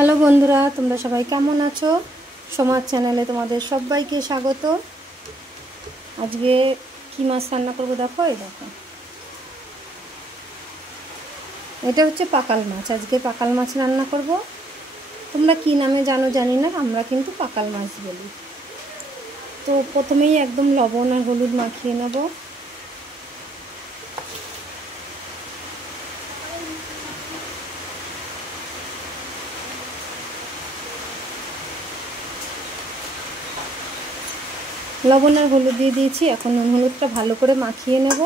Hello বন্ধুরা, তোমরা সবাই কেমন আছো? সমাজ চ্যানেলে তোমাদের সবাইকে স্বাগত। আজকে কি মাছ রান্না করবো দেখো। এই দেখো, এটা হচ্ছে পাকাল মাছ। আজকে পাকাল মাছ রান্না করব। তোমরা কি নামে জানো জানি না, আমরা কিন্তু পাকাল মাছ বলি। তো প্রথমেই একদম লবণ আর হলুদ মাখিয়ে নেব। লবণ আর হলুদ দিয়ে দিয়েছি। এখন নুন হলুদটা ভালো করে মাখিয়ে নেব।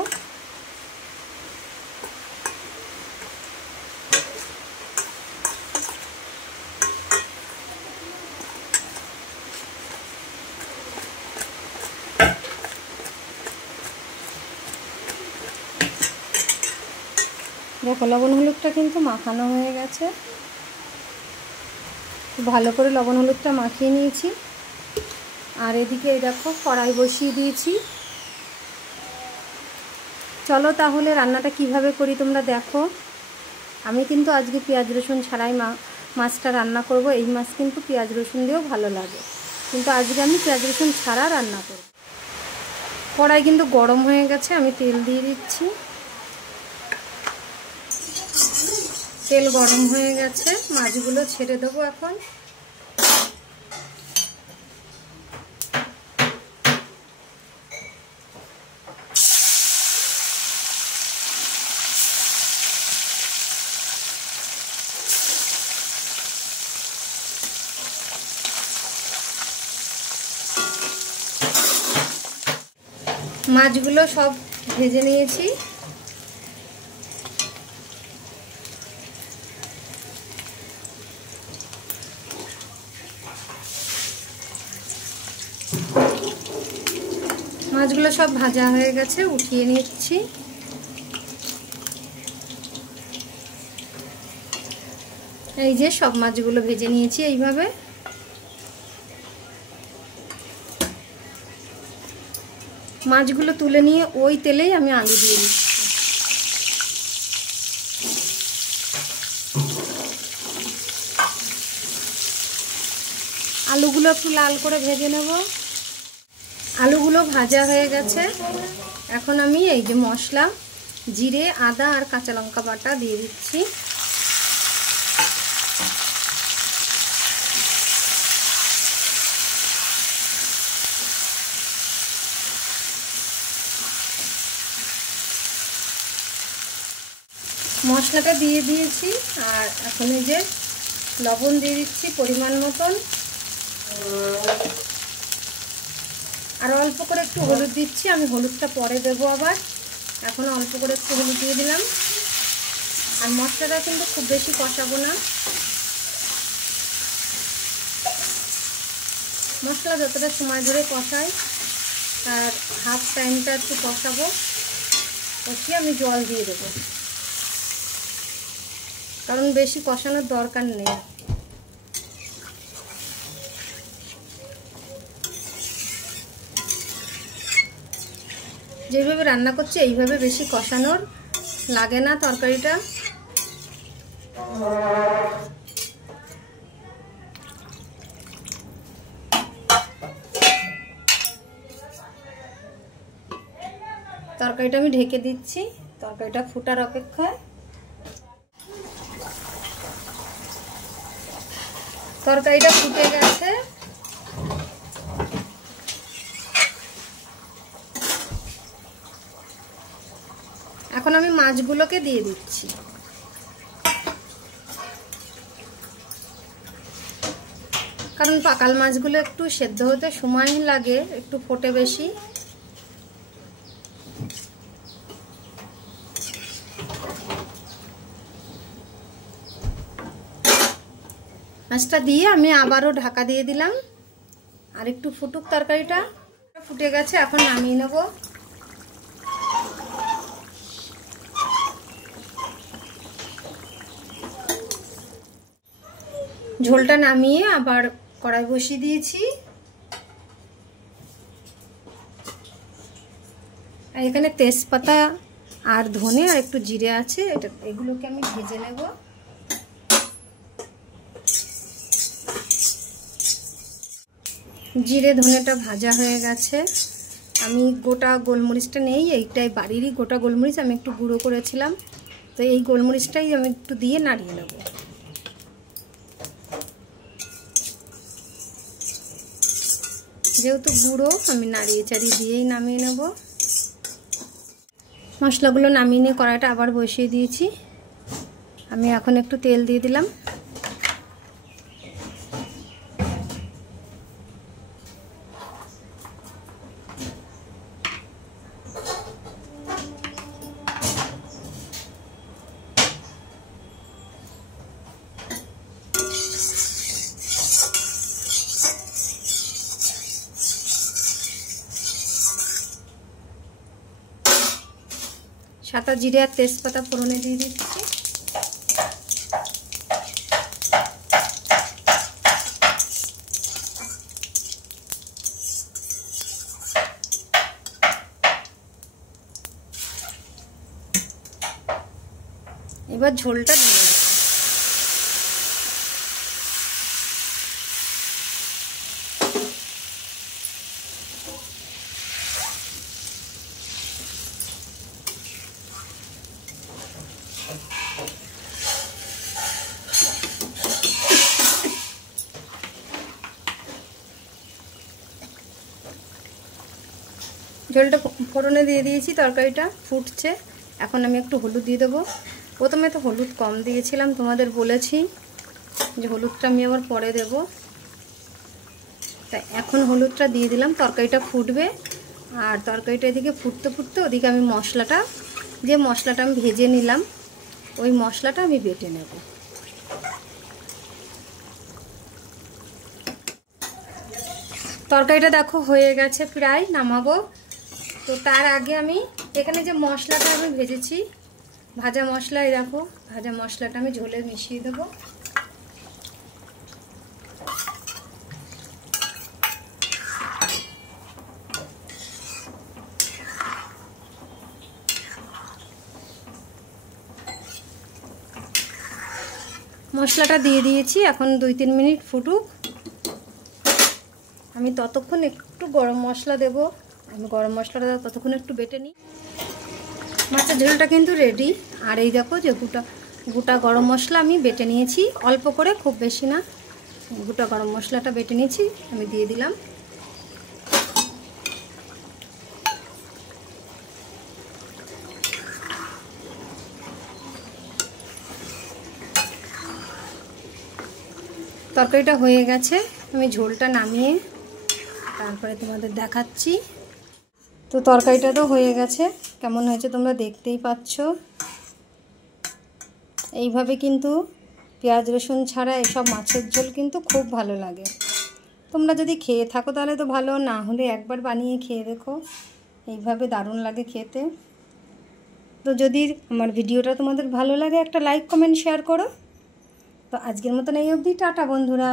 দেখো, লবণ হলুদটা কিন্তু মাখানো হয়ে গেছে। ভালো করে লবণ হলুদটা মাখিয়ে নিয়েছি। আর এদিকে দেখো, কড়াই বসিয়ে দিয়েছি। চলো তাহলে রান্নাটা কিভাবে করি তোমরা দেখো। আমি কিন্তু আজকে পেঁয়াজ রসুন ছাড়াই মাছটা রান্না করব। এই মাছ কিন্তু পেঁয়াজ রসুন দিয়েও ভালো লাগে, কিন্তু আজকে আমি পেঁয়াজ রসুন ছাড়া রান্না করব। কড়াই কিন্তু গরম হয়ে গেছে, আমি তেল দিয়ে দিচ্ছি। তেল গরম হয়ে গেছে, মাছগুলো ছেড়ে দেবো এখন। মাছগুলো সব ভেজে নিয়েছি। মাছগুলো সব ভাজা হয়ে গেছে, উঠিয়ে নিচ্ছি। এই যে সব মাছগুলো ভেজে নিয়েছি এইভাবে। মাছগুলো তুলে নিয়ে ওই তেলেই আমি আলু দিয়ে দিচ্ছি। আলুগুলো একটু লাল করে ভেজে নেব। আলুগুলো ভাজা হয়ে গেছে। এখন আমি এই যে মশলা, জিরে, আদা আর কাঁচা লঙ্কা বাটা দিয়ে দিচ্ছি। মশলাটা দিয়ে দিয়েছি। আর এখন এই যে লবণ দিয়ে দিচ্ছি পরিমাণ মতন। আর অল্প করে একটু হলুদ দিচ্ছি। আমি হলুদটা পরে দেবো আবার। এখন অল্প করে একটু হলুদ দিয়ে দিলাম। আর মশলাটা কিন্তু খুব বেশি কষাবো না। মশলা যতটা সময় ধরে কষাই তার হাফ টাইমটা একটু কষাবো, কষিয়ে আমি জল দিয়ে দেবো, কারণ বেশি কষানোর দরকার নেই। যেভাবে রান্না করছি এইভাবে বেশি কষানোর লাগে না তরকারিটা। তরকারিটা আমি ঢেকে দিচ্ছি, তরকারিটা ফুটার অপেক্ষায়। তরকারিটা ফুটে গেছে। এখন আমি মাছগুলোকে দিয়ে দিচ্ছি। কারণ পাকাল মাছগুলো একটু সেদ্ধ হতে সময় লাগে, একটু ফোটে বেশি। মাছটা দিয়ে আমি আবারও ঢাকা দিয়ে দিলাম। আর একটু ফুটুক, তরকারিটা ফুটে গেছে, এখন নামিয়ে নেব। ঝোলটা নামিয়ে আবার কড়াই বসিয়ে দিয়েছি। আর এখানে তেজপাতা আর ধনে আর একটু জিরে আছে, এগুলোকে আমি ভেজে নেব। জিরে ধনেটা ভাজা হয়ে গেছে। আমি গোটা গোলমরিচটা নেই, এইটাই বাড়িরই গোটা গোলমরিচ, আমি একটু গুঁড়ো করেছিলাম, তো এই গোলমরিচটাই আমি একটু দিয়ে নাড়িয়ে নেব। যেহেতু গুঁড়ো, আমি নাড়িয়ে চাড়িয়ে দিয়েই নামিয়ে নেব। মশলাগুলো নামিয়ে নিয়ে কড়াইটা আবার বসিয়ে দিয়েছি। আমি এখন একটু তেল দিয়ে দিলাম। সাদা জিরে আর তেজপাতা ফোড়নে দিয়ে দিচ্ছি। এবার ঝোলটা ঢেলে দেব। ঝোলটা ফোড়নে দিয়ে দিয়েছি, তরকারিটা ফুটছে। এখন আমি একটু হলুদ দিয়ে দেবো। প্রথমে তো হলুদ কম দিয়েছিলাম, তোমাদের বলেছি যে হলুদটা আমি আবার পরে দেব, তাই এখন হলুদটা দিয়ে দিলাম। তরকারিটা ফুটবে, আর তরকারিটা এদিকে ফুটতে ফুটতে ওদিকে আমি মশলাটা, যে মশলাটা আমি ভেজে নিলাম, ওই মশলাটা আমি বেটে নেব। তরকারিটা দেখো হয়ে গেছে, প্রায় নামাবো। তো তার আগে আমি এখানে যে মশলাটা আমি ভেজেছি, ভাজা মশলা, এই দেখো ভাজা মশলাটা আমি ঝোলে মিশিয়ে দেবো। মশলাটা দিয়ে দিয়েছি, এখন 2-3 মিনিট ফুটুক। আমি ততক্ষণ একটু গরম মশলা দেব। আমি গরম মশলাটা ততক্ষণ একটু বেটে নিই। মাছের ঝোলটা কিন্তু রেডি। আর এই দেখো যে গোটা গরম মশলা আমি বেটে নিয়েছি, অল্প করে, খুব বেশি না। গোটা গরম মশলাটা বেটে নিয়েছি, আমি দিয়ে দিলাম। তরকারিটা হয়ে গেছে, আমি ঝোলটা নামিয়ে তারপরে তোমাদের দেখাচ্ছি। তো তরকারিটা তো হয়ে গেছে, কেমন হয়েছে তোমরা দেখতেই পাচ্ছ। এইভাবে কিন্তু পেঁয়াজ রসুন ছাড়া এসব মাছের ঝোল কিন্তু খুব ভালো লাগে। তোমরা যদি খেয়ে থাকো তাহলে তো ভালো, না হলে একবার বানিয়ে খেয়ে দেখো, এইভাবে দারুণ লাগে খেতে। তো যদি আমার ভিডিওটা তোমাদের ভালো লাগে, একটা লাইক কমেন্ট শেয়ার করো। তো আজকের মতন এই অবধি, টাটা বন্ধুরা।